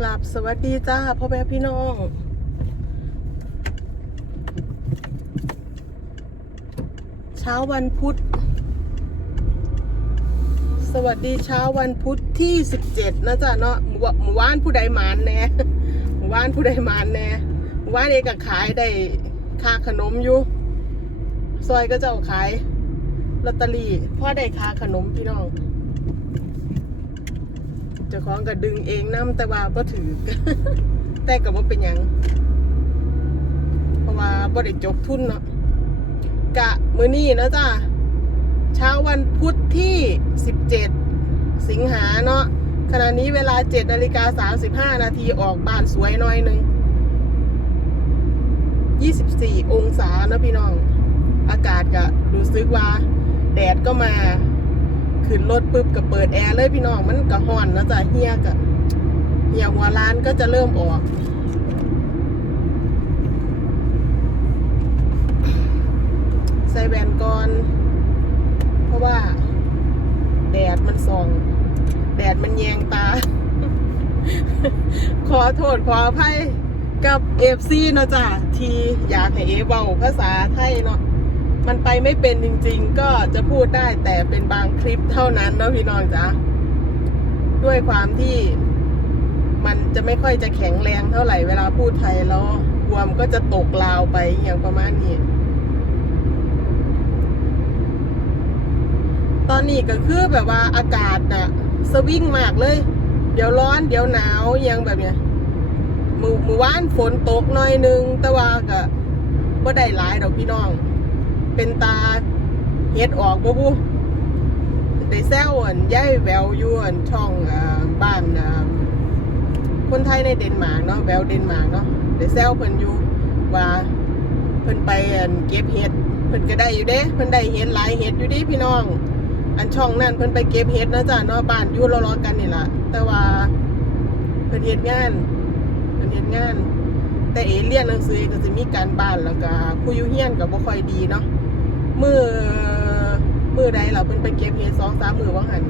กราบสวัสดีจ้าพ่อแม่พี่น้องเช้าวันพุธ สวัสดีเช้าวันพุธที่17นะจ๊ะเนาะหมู่หมู่ว่านผู้ใดหมานแน่หมู่ว่านผู้ใดหมานแน่หมู่ว่านเองก็ขายได้ค่าขนมอยู่ ซอยก็เจ้าขายลอตเตอรี่พ่อได้ค่าขนมพี่น้อง เจ้าของก็ดึงเองน้ำแต่ว่าบ่ถือแต่ก็บ่เป็นหยังเพราะว่าบ่ได้จกทุนเนาะกะมื้อนี้นะจ้าเช้าวันพุธที่ 17 สิงหาเนาะขณะนี้เวลา7นาฬิกา35 นาทีออกบ้านสวยหน่อยหนึง24 องศานะพี่น้อง อากาศก็รู้สึกว่า แดดก็มา ขึ้นรถปุ๊บก็เปิดแอร์เลยพี่น้องมันก็ฮ้อนนะจ๊ะเฮียกะเฮียหัวร้านก็จะเริ่มออกใส่แว่นก่อน เพราะว่า แดดมันส่อง แดดมันแยงตา ขอโทษขออภัยกับเอฟซีเนาะจ้ะที่อยากให้เอเบาภาษาไทยเนาะ มันไปไม่เป็นจริง ๆ ก็จะพูดได้แต่เป็นบางคลิปเท่านั้นเนาะพี่น้องจ๊ะด้วยความที่มันจะไม่ค่อยจะแข็งแรงเท่าไหร่เวลาพูดไทยแล้วรวมก็จะตกลาวไปอย่างประมาณนี้ ตอนนี้ก็คือแบบว่าอากาศน่ะ สวิงมากเลย เดี๋ยวร้อนเดี๋ยวหนาวยังแบบเนี้ยมือมือว่านฝนตกหน่อยนึง แต่ว่าก็บ่ได้หลายดอกพี่น้อง เป็นตาเฮ็ดออกบ่บุได้แซวอันย้ายแววยู่อันช่องอบ้านคนไทยในเดนมาร์กเนาะแววเดนมาร์กเนาะได้แซวเพิ่นอยู่ว่าเพิ่นไปอันเก็บเห็ดเพิ่นก็ได้อยู่เด้เพิ่นได้เห็ดหลายเห็ดอยู่ดิพี่น้อง อันช่องนั่นเพิ่นไปเก็บเห็ดนะจ๊ะเนาะบ้านอยู่รอๆกันนี่ล่ะแต่ว่าเพิ่นเฮ็ดงานเพิ่นเฮ็ดงาน แต่เอเรียนหนังสือก็จะมีการบ้านแล้วก็ผู้อยุเฮียนก็บ่ค่อยดีเนาะ มือมือใดเราเพิ่นไปเก็บเห็ดสองสามมือว่าหัน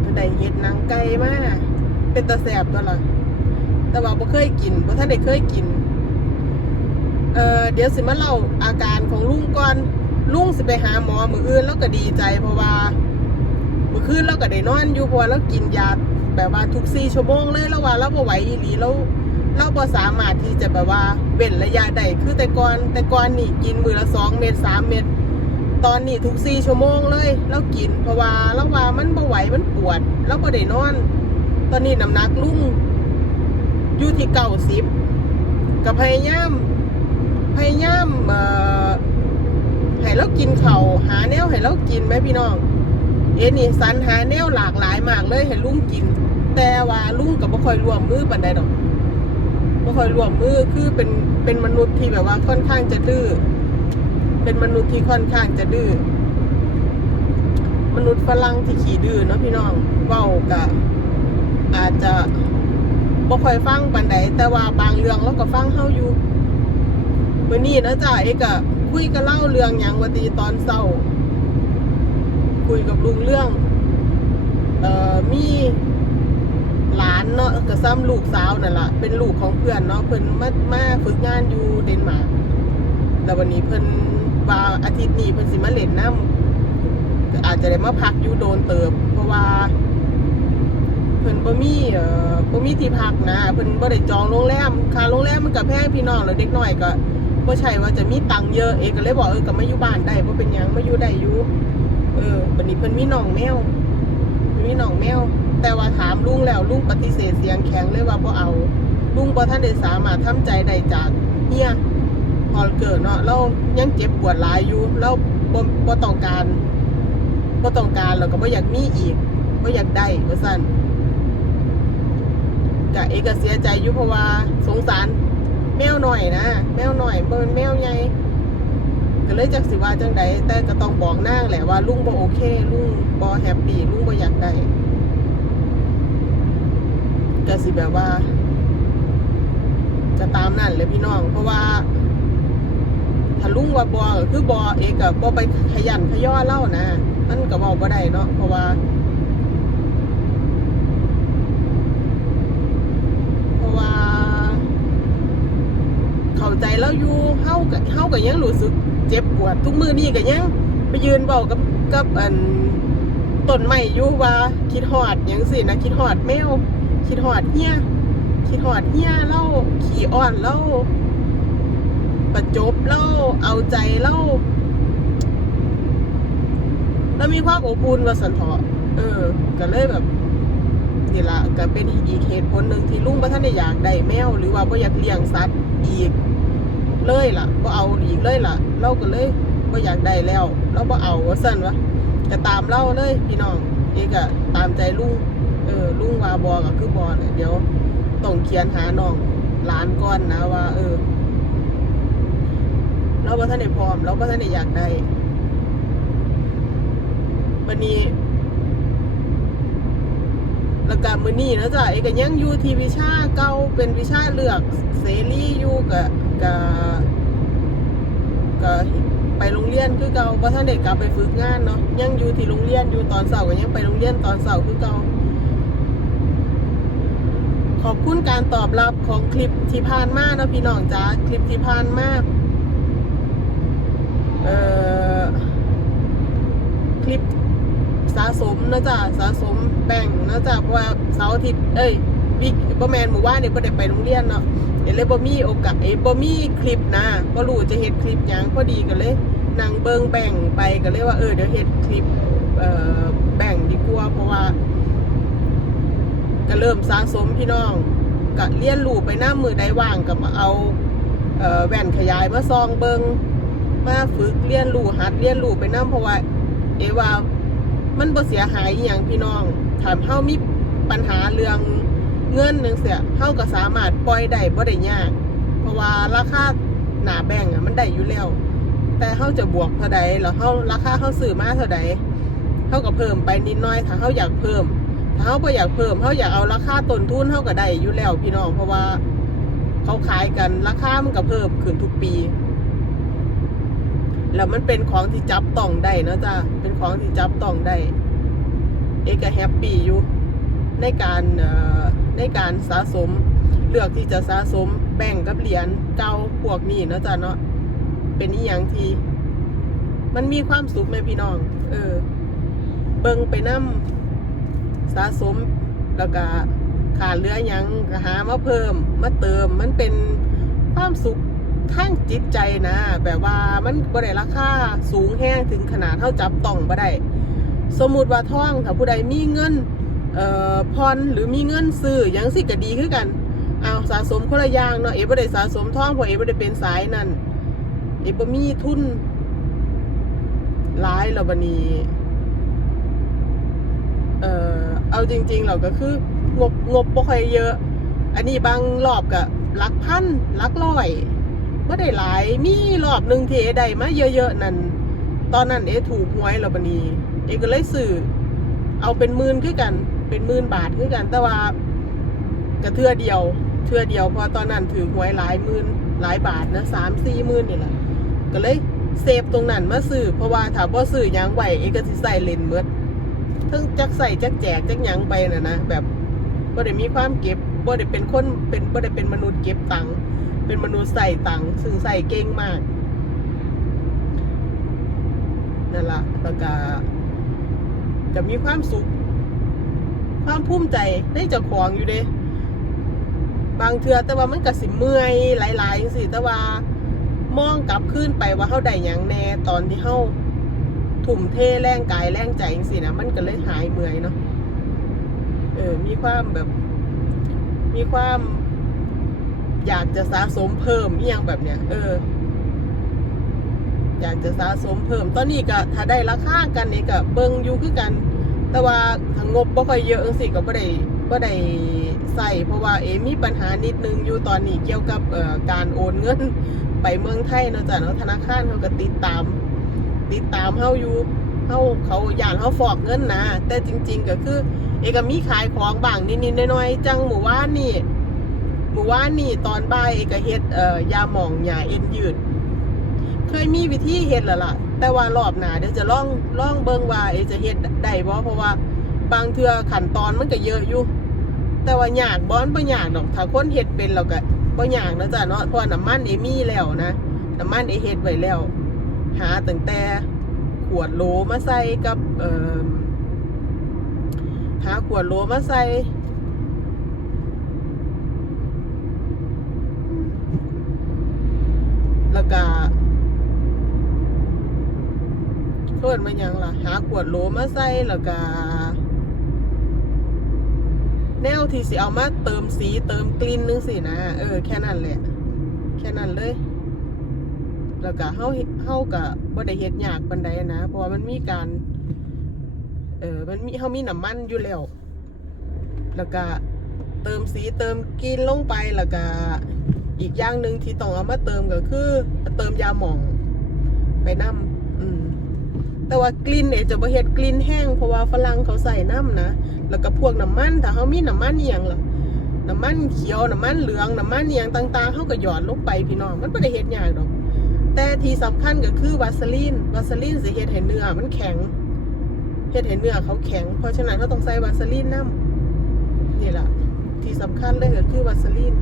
เพิ่นได้เห็ดหนังไก่มาเป็นตาแสบตัวละแต่ว่าบ่เคยกินบ่ทันได้เคยกิน เอ่อเดี๋ยวสิมาเล่าอาการของลุงก่อนลุงสิไปหาหมอมืออื่นแล้วก็ดีใจ เพราะว่ามื้อคืนเราก็ได้นอนอยู่เพราะว่าเรากินยาแบบว่าทุก4ชั่วโมงเลยแล้วว่าเราบ่ไหวอีหลีเรา เราบ่สามารถที่จะแบบว่าเว้นระยะได้คือแต่ก่อนแต่ก่อนนี่กินมือละ2เม็ด3เม็ดตอนนี้ทุก4ชั่วโมงเลยเรากินเพราะว่าเราว่ามันบ่ไหวมันปวดเราบ่ได้นอน ตอนนี้น้ำหนักลุ่งอยู่ที่90ก็พยายามพยายามเอ่อให้เรากินเขาหาแนวให้เรากินไหมพี่น้องเอ็นี่สันหาแนวหลากหลายมากเลยให้ลุงกิน แต่ว่าลุงกับบ่ค่อยรวมมือปันใดดอก บ่ค่อยรวมมือคือเป็นเป็นมนุษย์ที่แบบว่าค่อนข้างจะดื้อเป็นมนุษย์ที่ค่อนข้างจะดื้อมนุษย์ฝรั่งที่ขี้ดื้อเนาะพี่น้องเว้าก็อาจจะบ่ค่อยฟังปันใดแต่ว่าบางเรื่องเราก็ฟังเฮาอยู่มื่อนี้นะจ๊ะเอกะคุยกันเล่าเรื่องอย่างวันดีตอนเศร้า คุยกับลุงเรื่อง เอ่อมี หลานเนาะก็ซ้ำลูกสาวนั่นแหละเป็นลูกของเพื่อนเนาะเพิ่นมามาฝึกงานอยู่เดนมาร์กแล้ววันนี้เพิ่นว่าอาทิตย์นี้เพิ่นสิมาเล่นน้ำอาจจะได้มาพักอยู่โดนเติบ เพราะว่า เพิ่นบ่มีเอ่อบ่มีที่พักนะเพิ่นบ่ได้จองโรงแรมค่าโรงแรมมันก็แพงพี่น้องแล้วเด็กน้อยก็บ่ใช่ว่าจะมีตังค์เยอะเอกก็เลยบอกเออก็มาอยู่บ้านได้บ่เป็นหยังมาอยู่ได้อยู่เออบัดนี้เพิ่นมีน้องแมวเพิ่นมีน้องแมว แต่ว่าถามลุงแล้วลุงปฏิเสธเสียงแข็งเลยว่าบ่เอา ลุงบ่ทันได้สามารถทำใจได้จากเฮียพอเกิดเนาะเรายังเจ็บปวดหลายอยู่เราบ่บ่ต้องการบ่ต้องการแล้วก็บ่อยากมีอีกบ่อยากได้ว่าซั่นกะเอกเสียใจอยู่เพราะว่าสงสารแมวหน่อยนะแมวหน่อยบ่เป็นแมวใหญ่ก็เลยจักสิว่าจังใดแต่ก็ต้องบอกนางแหละว่าลุงบ่โอเค ลุงบ่แฮปปี้ลุงบ่อยากได้ ก็สิแบบว่า จะตามนั่นเลยพี่น้อง เพราะว่าถ้าลุงว่าบอคือบอเอกกับบอไปขยันขย่อเล่านะมันก็บอกบ่ได้เนาะเพราะว่า เพราะว่า เข้าใจแล้วอยู่เฮากับเฮากับยังรู้สึก เจ็บปวดทุกมือนี่กับยังไปยืนบอกกับกับอันต้นหม่อยู่ว่าคิดหอดยังสินะคิดหอดแมว คิดฮอดเฮียคิดฮอดเฮียเล่าขี่อ่อนเล่าประจบเล่าเอาใจเล่าแล้วมีความอบอุ่นว่าสันเถาะเออ ก็เลยแบบนี่ละก็เป็นอีกเหตุผลหนึ่งที่ลุงบ่ท่านได้อยากได้แมว หรือว่าบ่อยากเลี้ยงสัตว์อีกเลยล่ะบ่เอาอีกเลยล่ะ เราก็เลยบ่อยากได้แล้ว เราบ่เอาว่าซั่นวะก็ตามเล่าเลย พี่น้องเอกก็ตามใจลุง เออลุงว่าบอก็คือบ่น่ะเดี๋ยวต้องเขียนหาน้องหลานก่อนนะว่า เออเราบ่ท่านได้พร้อมเราบ่ท่านได้อยากได้วันนี้แล้วก็มือนี้นะจ๊ะเอกก็ยังอยู่ที่วิชาเก่าเป็นวิชาเลือกเสรีอยู่กับกับกับไปโรงเรียนคือเก่าเพราะท่านเด็กกลับไปฝึกงานเนาะยังอยู่ที่โรงเรียนอยู่ตอนเสาร์ก็ยังไปโรงเรียนตอนเสาร์คือเก่า ขอบคุณการตอบรับของคลิปที่ผ่านมาเนาะพี่น้องจ้าคลิปที่ผ่านมาเอ่อคลิปสะสมนะจ๊ะสะสมแบ่งนะจ๊ะเพราะว่าเสาร์อาทิตย์เอ้ยวิกบ่แมนหมู่ว่านเนี่ยบ่ได้ไปโรงเรียนเนาะเดี๋ยวเลยบ่มีโอกาสเอ้บ่มีคลิปนะบ่รู้จะเฮ็ดคลิปหยังพอดีก็เลยนั่งเบิ่งแบ่งไปก็เลยว่าเออเดี๋ยวเฮ็ดคลิปเอ่อแบ่งดีกว่าเพราะว่า ก็เริ่มสะสมพี่น้องก็เรียนรูไปหน้ามือใดว่างก็มาเอาเอ่อแว่นขยายมาซองเบิงมาฝึกเรียนรูหัดเรียนรูไปน้าเพราะว่า เอว่ามันบ่เสียหายอย่างพี่น้องถามเฮามีปัญหาเรื่องเงินนึงเสียเฮาก็สามารถปล่อยได้บ่ได้ยาก เพราะว่าราคาหนาแบ่งอะมันได้อยู่แล้ว แต่เฮาจะบวกเท่าใดแล้วเฮาราคาเฮาซื้อมาเท่าใดเฮาก็เพิ่มไปนิดน้อยถ้าเฮาอยากเพิ่ม เฮาบ่อยากเพิ่มเฮาอยากเอาราคาต้นทุนเฮาก็ได้อยู่แล้วพี่น้องเพราะว่าเขาขายกันราคามันก็เพิ่มขึ้นทุกปี แล้วมันเป็นของที่จับต้องได้นะจ้ะเป็นของที่จับต้องได้ เอกแฮปปี้อยู่ในการเอ่อในการสะสมเลือกที่จะสะสมแบ่งกับเหรียญเก่าพวกนี้นะจ้ะเนาะเป็นอีหยังที่มันมีความสุขไหมพี่น้อง เออ เบิ่งไปนํ สะสมแล้วก็ขาดเหลือยังก็หามาเพิ่มมาเติมมันเป็นความสุขทางจิตใจนะ แบบว่ามันบ่ได้ราคาสูงแห้งถึงขนาดเท่าจับต้องบ่ได้สมมุติว่าท่องถ้าผู้ใดมีเงินเอ่อพรหรือมีเงินซื้อยังสิก็ดีคือกันเอาสะสมคนละอย่างเนาะเอ๋บ่ได้สะสมท่องเพราะเอ๋บ่ได้เป็นสายนั่นเอ๋บ่มีทุนหลายแล้วบัดนี้ เออเอาจริง ๆ เราก็คืองบงบบ่ค่อยเยอะ อันนี้บางรอบก็หลักพันลักร้อยบ่ได้หลายมีรอบหนึ่งที่เอได้มาเยอะๆนั่นตอนนั้นเอถูกหวยแล้วบันีเอก็เลยซื้อเอาเป็นหมื่นคือกัน เป็นหมื่นบาทคือกัน แต่ว่ากระเทือเดียว เทือเดียวเพราะตอนนั้นถือหวยหลายหมื่นหลายบาทนะสามสี่หมื่นนี่แหละก็เลยเซฟตรงนั้นมาซื้อเพราะว่าถ้าบ่ซื้อยังไหวเอก็สิใส่เลนเมืด ทั้งจักใส่จักแจกจักหยังไปน่ะนะแบบบ่ได้มีความเก็บบ่ได้เป็นคนเป็นบ่ได้เป็นมนุษย์เก็บตังค์เป็นมนุษย์ใส่ตังค์ซึ่งใส่เก่งมากนั่นละแล้วก็ก็มีความสุข ความภูมิใจในเจ้าของอยู่เด้บางเทือแต่ว่ามันก็สิเมื่อยหลายๆจังซี่แต่ว่ามองกลับคืนไปว่าเฮาได้หยังแน่ตอนที่เฮา ทุ่มเทแรงกายแรงใจจริงๆนะมันก็เลยหายเมื่อยเนาะเออ มีความแบบ มีความ อยากจะสะสมเพิ่มอหย่างแบบเนี้ย เออ อยากจะสะสมเพิ่ม ตอนนี้ก็ถ้าได้ราคากันนี่ก็เบิ่งอยู่คือกัน แต่ว่าทางงบบ่ค่อยเยอะจังซี่ก็บ่ได้บ่ได้ใส่เพราะว่าเอมีปัญหานิดนึงอยู่ตอนนี้เกี่ยวกับการโอนเงิน ไปเมืองไทยเนาะจ้ะเนาะธนาคารเขาก็ติดตาม ติดตามเฮาอยู่เฮาเขาย่านเฮาฟอกเงินนะแต่จริง ๆ ก็คือ เอกมีขายของบางนิดๆน้อยๆจังหมู่ว่านนี่หมู่ว่านนี่ตอนบ่ายเอกเฮ็ดเอ่อยาหมองหยาเอ็นยืดเคยมีวิธีเฮ็ดแล้วล่ะ แต่ว่ารอบหน้าเดี๋ยวจะลองลองเบิ่งว่าเอจะเฮ็ดได้บ่เพราะว่าบางเทื่อขั้นตอนมันก็เยอะอยู่แต่ว่ายากบ่มันบ่ยากดอกถ้าคนเฮ็ดเป็นแล้วก็บ่ยากนะจ๊ะเนาะเพราะว่าน้ำมันเอมีแล้วนะน้ำมันเอเฮ็ดไว้แล้ว หาตั้งแต่ขวดโหลมาใส่กับเอ่อหาขวดโหลมาใส่แล้วก็เพิ่นมายังล่ะ หาขวดโหลมาใส่แล้วก็แนวที่สิเอามาเติมสีเติมกลิ่นนึงสินะ เออ แค่นั้นแหละ แค่นั้นเลย แล้วก็เฮาเฮาก็บ่ได้เฮ็ดยากปานใดนะ เพราะว่ามันมีการ เออมันมีเฮามีน้ำมันอยู่แล้ว แล้วก็เติมสีเติมกลินลงไปแล้วก็อีกอย่างหนึ่งที่ต้องเอามาเติมก็คือ เติมยาหม่องไปน้ำอืมแต่ว่ากลิ่นเนี่ยจะบ่เฮ็ดกลิ่นแห้งเพราะว่าฝรั่งเขาใส่น้ำนะ แล้วก็พวกน้ำมันถ้าเฮามีน้ำมันอหย่างล่ะน้ำมันเขียวน้ำมันเหลืองน้ำมันอหย่างต่างๆเฮาก็หยอดลงไปพี่น้องมันบ่ได้เฮ็ดยากดอก แต่ที่สำคัญก็คือวาสลีนวาสลีนสิเฮ็ดให้เนื้อมันแข็งเฮ็ดให้เนื้อเขาแข็ง เพราะฉะนั้นเราต้องใส่วาสลีนน้ำนี่แหละที่สำคัญเลยก็คือวาสลีน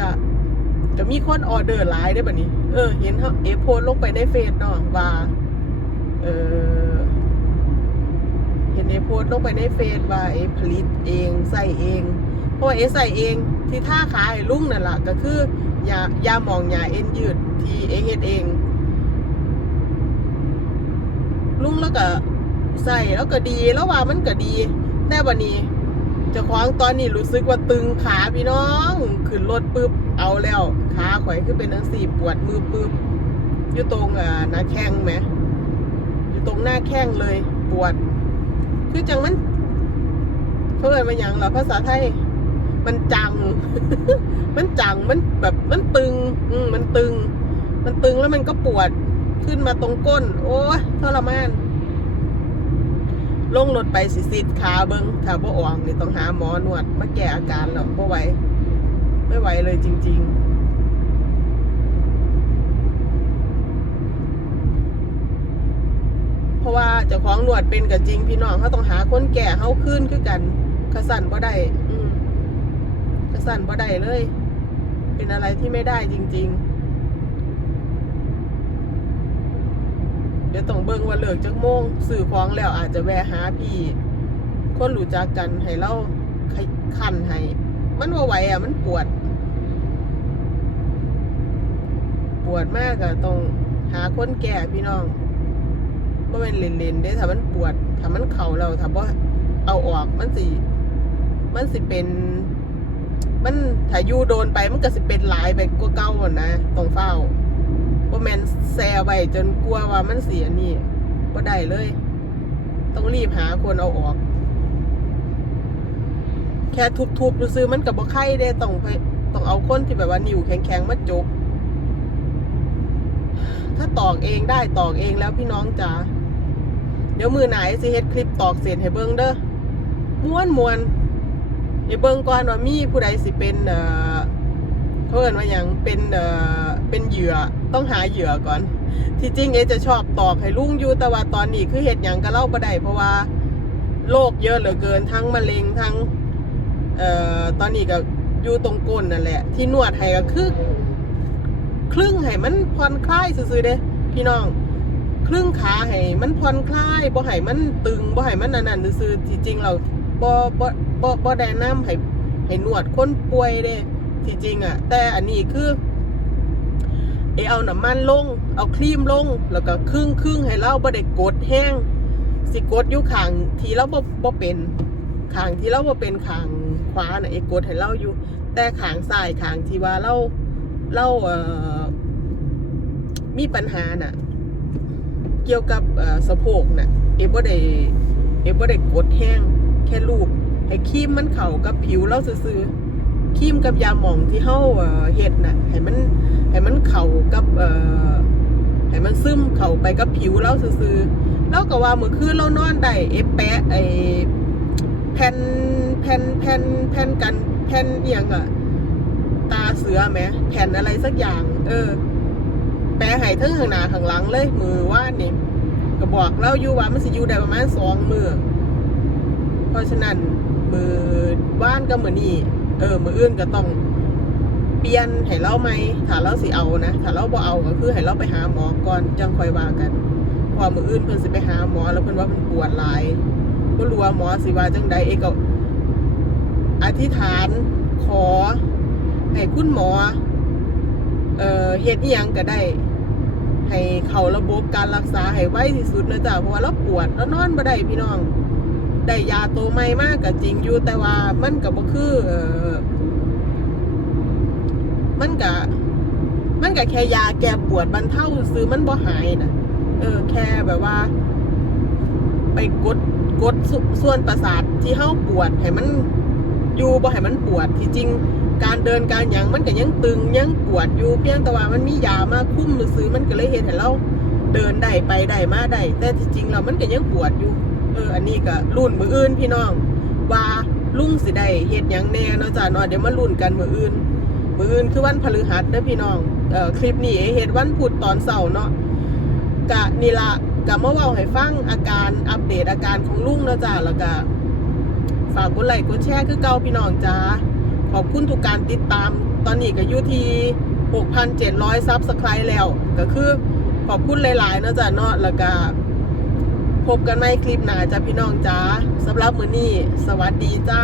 ก็จะมีคนออเดอร์หลายได้แบบนี้ เออ เห็นเขาเอโพสต์ลงไปในเฟซเนาะว่า เออ เอโพสต์ลงไปในเฟซว่าเอผลิตเองใส่เอง เพราะเอใส่เองที่ท่าขายลุงนั่นแหละก็คือยายาหมองยาเอ็นยืดที่เอเฮ็ดเอง ลุงแล้วก็ใส่แล้วก็ดีแล้วว่ามันก็ดีแต่วันนี้เจ้าของตอนนี้รู้สึกว่าตึงขาพี่น้องขึ้นรถปุ๊บเอาแล้วขาข่อยคือเป็นอังสี่ปวดมือปุ๊บอยู่ตรงอ่าหน้าแข้งไหมอยู่ตรงหน้าแข้งเลยปวด คือจังมันเขาเอ่ยมาอย่างเหรอภาษาไทย มันจัง มันจังมันแบบมันตึง อืมันตึง มันตึงแล้วมันก็ปวดขึ้นมาตรงก้น โอ้ยทรมานลงรถไปสิสิขาเบิงถ้าบ่ออกนี่ต้องหาหมอนวด มาแก้อาการแล้วบ่ไหวไม่ไหวเลยจริง ๆ เพราะว่าเจ้า ของหนวดเป็นกับจริงพี่น้องเขาต้องหาคนแก่เขาขึ้นคือกันกระสั่นบ่ได้อืมกระสั่นบ่ได้เลย เป็นอะไรที่ไม่ได้จริง ๆ เดี๋ยวต้องเบิ่งว่าเลิกจักโมงสื่อของแล้วอาจจะแวะหาพี่ คนรู้จักกันให้เราคันให้ มันว่าไหวอะ มันปวด ปวดมากอะต้องหาคนแก่พี่น้อง บ่เป็นเล่นๆเด้ถ้ามันปวด ถ้ามันเข่าเราถ้าบ่เอาออกมันสิมันสิเป็น มันถ้าอยู่โดนไปมันก็สิเป็นหลายไปกว่าเก่าอะนะต้องเฝ้าบ่แมนแซ่ไว้จนกลัวว่ามันเสียนี่บ่ได้เลย ต้องรีบหาคนเอาออก แค่ทุบๆดูซื้อมันกับบ่ไข้เด้ต้องไปต้องเอาคนที่แบบว่านิ้วแข็งๆมาจกถ้าตอกเองได้ตอกเองแล้วพี่น้องจ๋า ดี๋ยวมือไหนสิเฮ็ดคลิปตอกเสียนให้เบิ่งเด้อม้วนมวนให้เบิ่งก่อนว่ามีผู้ใดสิเป็นเอ่อเขาเอิ้นว่าหยังเป็นเอ่อเป็นเหยื่อต้องหาเหยื่อก่อน ที่จริงเอจะชอบตอกให้ลุงอยู่แต่ว่าตอนนี้คือเฮ็ดหยังก็เล่าบ่ได้เพราะว่าโรคเยอะเหลือเกินทั้งมะเร็งทั้งเอ่อตอนนี้ก็อยู่ตรงก้นนั่นแหละ ที่นวดให้ก็คือครึ่งให้มันผ่อนคลายซื่อๆเด้พี่น้อง ครึ่งขาให้มันผ่อนคลายบ่ให้มันตึงบ่ให้มันนั่นๆซื่อๆที่จริงเราบ่บ่บ่บ่แนะนำให้ให้นวดคนป่วยเด้ที่จริงอะ แต่อันนี้คือเอเอาน้ำมันลง เอาครีมลง แล้วก็ครึ่งครึ่งให้เราบ่ได้กดแห้ง สิกดอยู่ข้างที่เราบ่บ่เป็นข้างที่เราบ่เป็นข้างขวาน่ะเอกดให้เราอยู่ แต่ข้างซ้ายข้างที่ว่าเราเราเอ่อมีปัญหาน่ะ กี่ยวกับสะโพกน่ะเอบ่ได้เอบ่ได้กดแห้งแค่ลูบให้ครีมมันเข้ากับผิวเราซื่อๆครีมกับยาหม่องที่เฮาเอ่อเฮ็ดน่ะให้มันให้มันเข้ากับเอ่อให้มันซึมเข้าไปกับผิวเราซื่อๆแล้วก็ว่าเมื่อคืนเรานอนได้เอแปะไอแผ่นแผ่นแผ่นแผ่นกันแผ่นเอียงอะตาเสือไหมแผ่นอะไรสักอย่าง เออ แปะห้เทั้งข้างหน้าข้างหลังเลยมือว่านนี่ก็บอกเราอยู่ว่ามันสิอยู่ได้ประมาณสองมือเพราะฉะนั้นมือว่านก็เหมือนนี่เออ มืออื่นก็ต้องเปลี่ยนให้เราไหมถ้าเราสิเอานะถ้าเราบ่เอาก็คือให้เราไปหาหมอก่อนจังคอยว่ากันพอมืออื่นเพิ่นสิไปหาหมอแล้วเพิ่นว่าเพิ่นปวดหลายบ่รู้ว่าหมอสิว่าจังใดเอก็อธิษฐานขอให้คุณหมอ เอ่อเฮ็ดอีหยังก็ได้ ให้เข้าระบบการรักษาให้ไวที่สุดนะจ๊ะเพราะว่าเราปวดแล้วนอนบ่ได้พี่น้องได้ยาตัวใหม่มากก็จริงอยู่แต่ว่ามันก็บ่คือเออมันก็มันก็แค่ยาแก้ปวดบรรเทาซื้อมันบ่หายนะเออ แค่แบบว่า ไปกดกดสส่วนประสาทที่เฮาปวดให้มันอยู่บ่ให้มันปวดที่จริง การเดินการหยังมันก็ยังตึงยังปวดอยู่เพียงแต่ว่ามันมียามาคุ้มซื้อมันก็เลยเฮ็ดให้เราเดินได้ไปได้มาได้แต่ที่จริงแล้วมันก็ยังปวดอยู่เอออันนี้ก็รุ่นมืออื่นพี่น้อง ว่าลุงสิได้เฮ็ดหยังแน่เนาะจ้ะเนาะเดี๋ยวมาลุ้นกันมืออื่น มืออื่นคือวันพฤหัสเด้อพี่น้องเอ่อคลิปนี้เฮ็ดวันพุธตอนเสาร์เนาะกะนี่ละกะเมื่อวาให้ฟังอาการอัปเดตอาการของลุงเนาะจ้ะแล้วก็ฝากกดไลค์กดแชร์คือเก่าพี่น้องจ้า ขอบคุณทุกการติดตาม ตอนนี้ก็อยู่ที่ 6,700 ซับสไครต์แล้ว ก็คือขอบคุณหลาย ๆ เนาะจ้ะเนาะแล้วก็พบกันใหม่คลิปหน้าจ้ะพี่น้องจ้าสำหรับมื้อนี้ สวัสดีจ้า